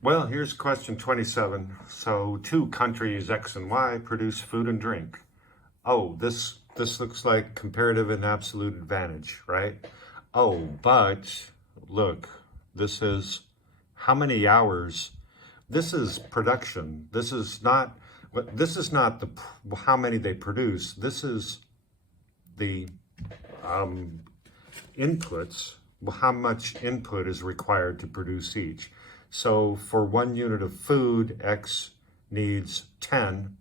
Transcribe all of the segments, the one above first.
Well, here's question 27. So two countries, X and Y, produce food and drink. Oh, this looks like comparative and absolute advantage, right? Oh, but look, this is how many hours. This is production. This is not the how many they produce. This is the um, inputs, how much input is required to produce each. So for 1 unit of food, X needs 10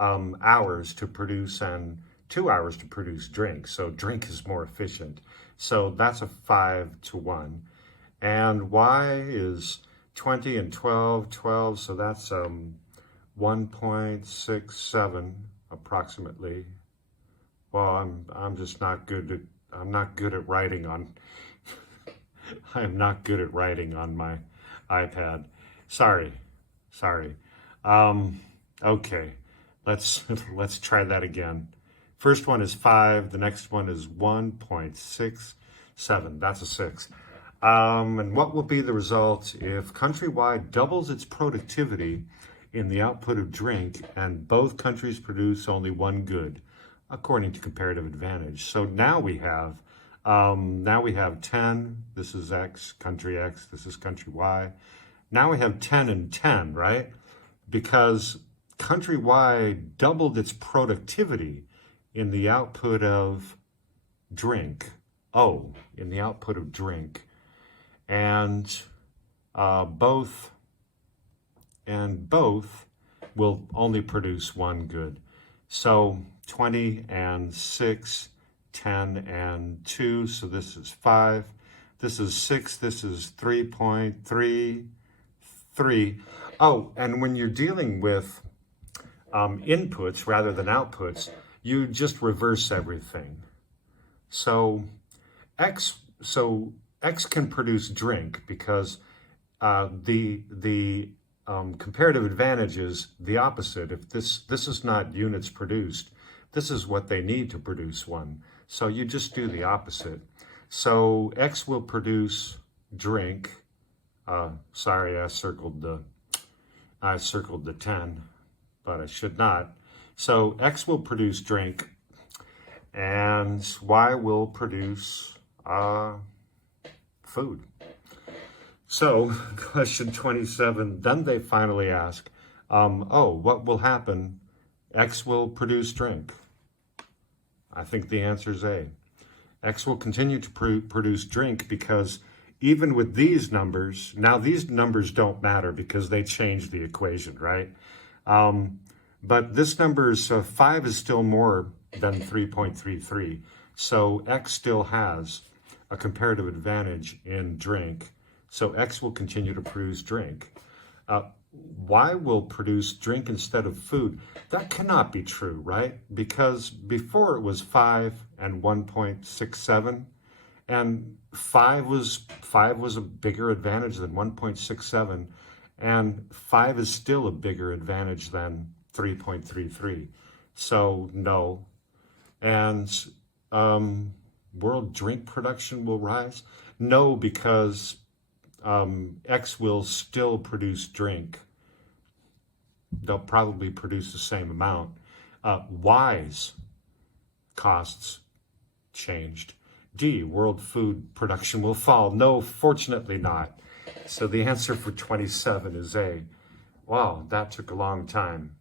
hours to produce and 2 hours to produce drink. So drink is more efficient. So that's a 5 to 1. And Y is 20 and 12, so that's 1.67 approximately. Well, I'm just not good at I'm not good at writing on I'm not good at writing on my iPad. Sorry. Sorry. Okay. Let's let's try that again. First one is 5, the next one is 1.67. That's a 6. And what will be the result if countrywide doubles its productivity in the output of drink and both countries produce only one good, according to comparative advantage? So now we have 10. This is X, country X. This is country Y. Now we have 10 and 10, right? Because country Y doubled its productivity in the output of drink. Oh, in the output of drink. And both will only produce one good. So 20 and 6, 10 and 2, so this is 5. This is 6, this is 3.33. Oh, and when you're dealing with inputs rather than outputs, you just reverse everything. So X can produce drink because the comparative advantage is the opposite. If this is not units produced, this is what they need to produce one. So you just do the opposite. So X will produce drink. Sorry, I circled the 10, but I should not. So X will produce drink, and Y will produce food. So question 27, then they finally ask, what will happen? X will produce drink. I think the answer is A. X will continue to produce drink because even with these numbers, now these numbers don't matter because they change the equation, right? But this number is 5 is still more than 3.33. So X still has a comparative advantage in drink. So X will continue to produce drink. Y will produce drink instead of food. That cannot be true, right? Because before it was 5 and 1.67, and 5 was a bigger advantage than 1.67, and 5 is still a bigger advantage than 3.33. So no. And world drink production will rise? No, because X will still produce drink. They'll probably produce the same amount. Y's costs changed. D, world food production will fall. No, fortunately not. So the answer for 27 is A. Wow, that took a long time.